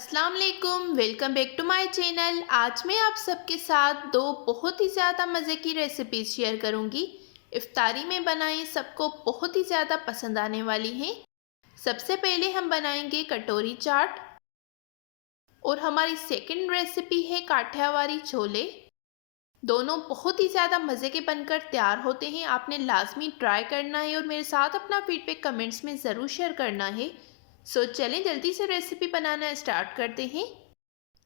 अस्सलाम वालेकुम, welcome back to my channel. आज मैं आप सबके साथ दो बहुत ही ज़्यादा मज़े की रेसिपीज शेयर करूंगी। इफ्तारी में बनाएं, सबको बहुत ही ज़्यादा पसंद आने वाली हैं। सबसे पहले हम बनाएंगे कटोरी चाट और हमारी सेकंड रेसिपी है काठियावाड़ी छोले। दोनों बहुत ही ज़्यादा मज़े के बनकर तैयार होते हैं। आपने लाजमी ट्राई करना है और मेरे साथ अपना फीडबैक कमेंट्स में ज़रूर शेयर करना है। सो चलें जल्दी से रेसिपी बनाना स्टार्ट करते हैं।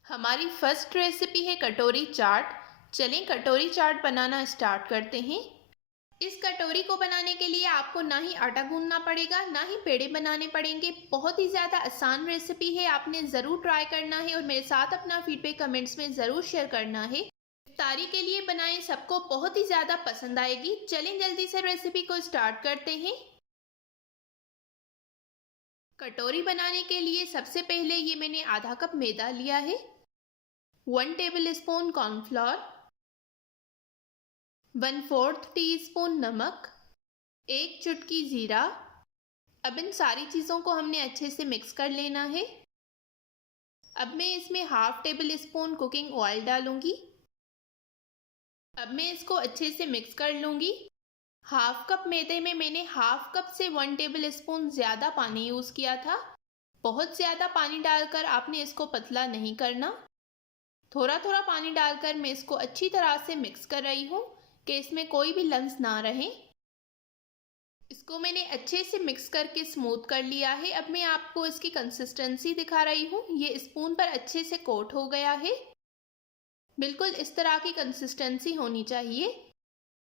हमारी फर्स्ट रेसिपी है कटोरी चाट। चलें कटोरी चाट बनाना स्टार्ट करते हैं। इस कटोरी को बनाने के लिए आपको ना ही आटा गूंदना पड़ेगा, ना ही पेड़े बनाने पड़ेंगे। बहुत ही ज़्यादा आसान रेसिपी है, आपने ज़रूर ट्राई करना है और मेरे साथ अपना फीडबैक कमेंट्स में ज़रूर शेयर करना है। इफ्तारी के लिए बनाएं, सबको बहुत ही ज़्यादा पसंद आएगी। चलें जल्दी से रेसिपी को स्टार्ट करते हैं। कटोरी बनाने के लिए सबसे पहले ये मैंने आधा कप मैदा लिया है, 1 टेबल स्पून कॉर्नफ्लोर, 1/4 टीस्पून नमक, 1 चुटकी जीरा। अब इन सारी चीज़ों को हमने अच्छे से मिक्स कर लेना है। अब मैं इसमें half table spoon cooking oil डालूंगी। अब मैं इसको अच्छे से मिक्स कर लूंगी। हाफ कप मैदे में मैंने हाफ कप से 1 टेबल स्पून ज़्यादा पानी यूज़ किया था। बहुत ज़्यादा पानी डालकर आपने इसको पतला नहीं करना। थोड़ा थोड़ा पानी डालकर मैं इसको अच्छी तरह से मिक्स कर रही हूँ कि इसमें कोई भी लम्स ना रहे। इसको मैंने अच्छे से मिक्स करके स्मूथ कर लिया है। अब मैं आपको इसकी कंसिस्टेंसी दिखा रही हूँ। ये स्पून पर अच्छे से कोट हो गया है। बिल्कुल इस तरह की कंसिस्टेंसी होनी चाहिए।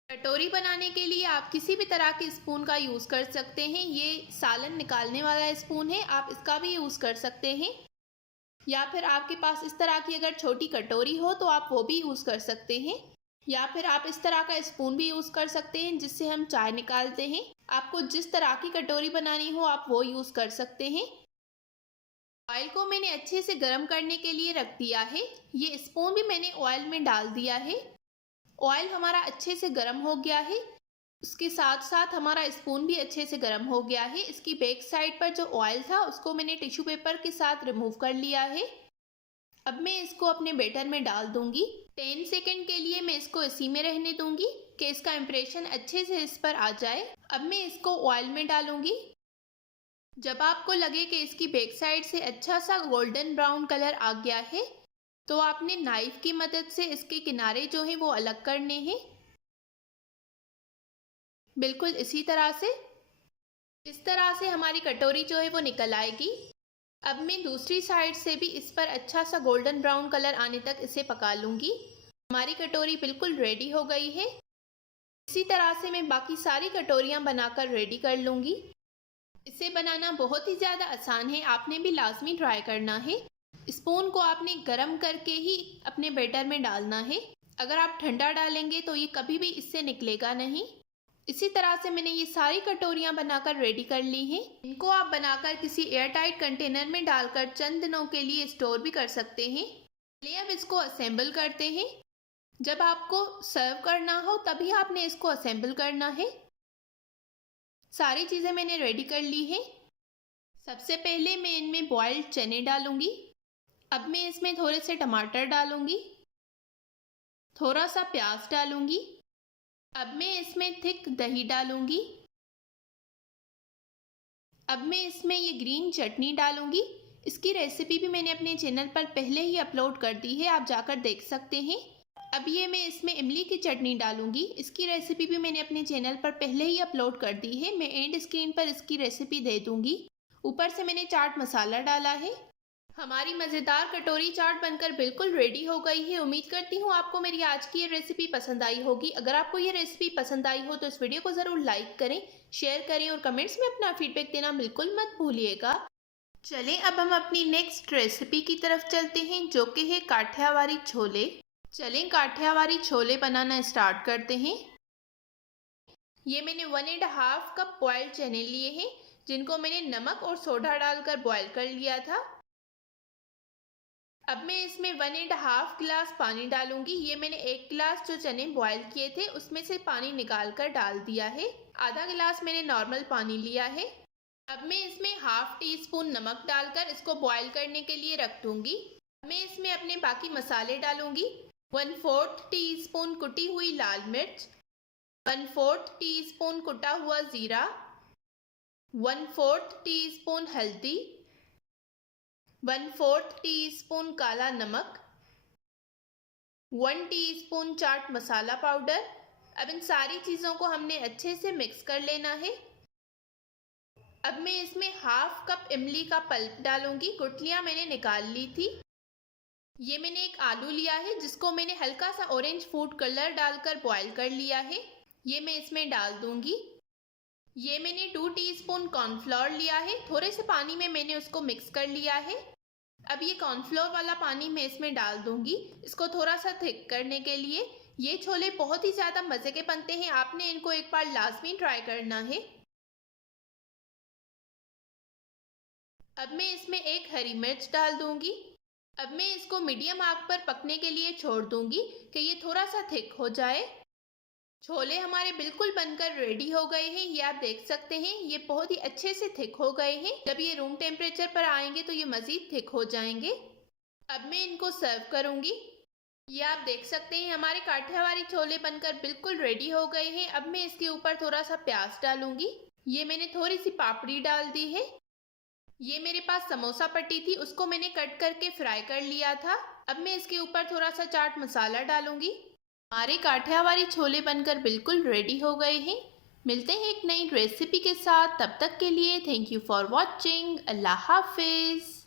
कटोरी बनाने के लिए आप किसी भी तरह के स्पून का यूज़ कर सकते हैं। ये सालन निकालने वाला स्पून है, आप इसका भी यूज़ कर सकते हैं। या फिर आपके पास इस तरह की अगर छोटी कटोरी हो तो आप वो भी यूज़ कर सकते हैं। या फिर आप इस तरह का स्पून भी यूज़ कर सकते हैं जिससे हम चाय निकालते हैं। आपको जिस तरह की कटोरी बनानी हो आप वो यूज़ कर सकते हैं। ऑयल को मैंने अच्छे से गर्म करने के लिए रख दिया है। ये स्पून भी मैंने ऑयल में डाल दिया है। ऑयल हमारा अच्छे से गर्म हो गया है। उसके साथ साथ हमारा स्पून भी अच्छे से गर्म हो गया है। इसकी बैक साइड पर जो ऑयल था उसको मैंने टिश्यू पेपर के साथ रिमूव कर लिया है। अब मैं इसको अपने बैटर में डाल दूंगी। 10 सेकंड के लिए मैं इसको इसी में रहने दूंगी कि इसका इम्प्रेशन अच्छे से इस पर आ जाए। अब मैं इसको ऑयल में डालूंगी। जब आपको लगे कि इसकी बैक साइड से अच्छा सा गोल्डन ब्राउन कलर आ गया है तो आपने नाइफ की मदद से इसके किनारे जो हैं वो अलग करने हैं। बिल्कुल इसी तरह से, इस तरह से हमारी कटोरी जो है वो निकल आएगी। अब मैं दूसरी साइड से भी इस पर अच्छा सा गोल्डन ब्राउन कलर आने तक इसे पका लूँगी। हमारी कटोरी बिल्कुल रेडी हो गई है। इसी तरह से मैं बाकी सारी कटोरियाँ बनाकर रेडी कर लूँगी। इसे बनाना बहुत ही ज़्यादा आसान है, आपने भी लाजमी ट्राई करना है। स्पून को आपने गरम करके ही अपने बैटर में डालना है। अगर आप ठंडा डालेंगे तो ये कभी भी इससे निकलेगा नहीं। इसी तरह से मैंने ये सारी कटोरियाँ बनाकर रेडी कर ली हैं। इनको आप बनाकर किसी एयरटाइट कंटेनर में डालकर चंद दिनों के लिए स्टोर भी कर सकते हैं। चलिए अब इसको असेंबल करते हैं। जब आपको सर्व करना हो तभी आपने इसको असेंबल करना है। सारी चीज़ें मैंने रेडी कर ली हैं। सबसे पहले मैं इनमें बॉइल्ड चने डालूंगी। अब मैं इसमें थोड़े से टमाटर डालूंगी, थोड़ा सा प्याज डालूंगी। अब मैं इसमें थिक दही डालूंगी। अब मैं इसमें ये ग्रीन चटनी डालूंगी। इसकी रेसिपी भी मैंने अपने चैनल पर पहले ही अपलोड कर दी है, आप जाकर देख सकते हैं। अब ये मैं इसमें इमली की चटनी डालूंगी। इसकी रेसिपी भी मैंने अपने चैनल पर पहले ही अपलोड कर दी है, मैं एंड स्क्रीन पर इसकी रेसिपी दे दूंगी। ऊपर से मैंने चाट मसाला डाला है। हमारी मज़ेदार कटोरी चाट बनकर बिल्कुल रेडी हो गई है। उम्मीद करती हूँ आपको मेरी आज की ये रेसिपी पसंद आई होगी। अगर आपको ये रेसिपी पसंद आई हो तो इस वीडियो को ज़रूर लाइक करें, शेयर करें और कमेंट्स में अपना फीडबैक देना बिल्कुल मत भूलिएगा। चलें अब हम अपनी नेक्स्ट रेसिपी की तरफ चलते हैं जो कि है काठियावाड़ी छोले। चलें काठियावाड़ी छोले बनाना स्टार्ट करते हैं। ये मैंने 1.5 कप बॉयल्ड चने लिए हैं जिनको मैंने नमक और सोडा डालकर बॉयल कर लिया था। अब मैं इसमें 1.5 गिलास पानी डालूंगी। ये मैंने 1 गिलास जो चने बॉयल किए थे उसमें से पानी निकाल कर डाल दिया है। आधा गिलास मैंने नॉर्मल पानी लिया है। अब मैं इसमें हाफ टी स्पून नमक डालकर इसको बॉईल करने के लिए रख दूंगी। मैं इसमें अपने बाकी मसाले डालूंगी। 1/4 टीस्पून कुटी हुई लाल मिर्च, 1/4 टीस्पून कुटा हुआ जीरा, 1/4 टीस्पून हल्दी, 1/4 टीस्पून काला नमक, 1 टीस्पून चाट मसाला पाउडर। अब इन सारी चीज़ों को हमने अच्छे से मिक्स कर लेना है। अब मैं इसमें हाफ कप इमली का पल्प डालूंगी। गुठलियाँ मैंने निकाल ली थी। ये मैंने एक आलू लिया है जिसको मैंने हल्का सा ऑरेंज फूड कलर डालकर बॉईल कर लिया है। ये मैं इसमें डाल दूंगी। ये मैंने 2 टीस्पून कॉर्नफ्लोर लिया है। थोड़े से पानी में मैंने उसको मिक्स कर लिया है। अब ये कॉर्नफ्लोर वाला पानी मैं इसमें डाल दूंगी इसको थोड़ा सा थिक करने के लिए। ये छोले बहुत ही ज़्यादा मज़े के बनते हैं, आपने इनको एक बार लाजमी ट्राई करना है। अब मैं इसमें एक हरी मिर्च डाल दूंगी। अब मैं इसको मीडियम आग पर पकने के लिए छोड़ दूंगी कि ये थोड़ा सा थिक हो जाए। छोले हमारे बिल्कुल बनकर रेडी हो गए हैं। ये आप देख सकते हैं, ये बहुत ही अच्छे से थिक हो गए हैं। जब ये रूम टेम्परेचर पर आएंगे तो ये मज़ीद थिक हो जाएंगे। अब मैं इनको सर्व करूंगी। ये आप देख सकते हैं हमारे काठियावाड़ी छोले बनकर बिल्कुल रेडी हो गए हैं। अब मैं इसके ऊपर थोड़ा सा प्याज डालूंगी। ये मैंने थोड़ी सी पापड़ी डाल दी है। ये मेरे पास समोसा पट्टी थी, उसको मैंने कट करके फ्राई कर लिया था। अब मैं इसके ऊपर थोड़ा सा चाट मसाला डालूंगी। हमारे काठियावाड़ी छोले बनकर बिल्कुल रेडी हो गए हैं। मिलते हैं एक नई रेसिपी के साथ, तब तक के लिए थैंक यू फॉर वॉचिंग। अल्लाह हाफिज़।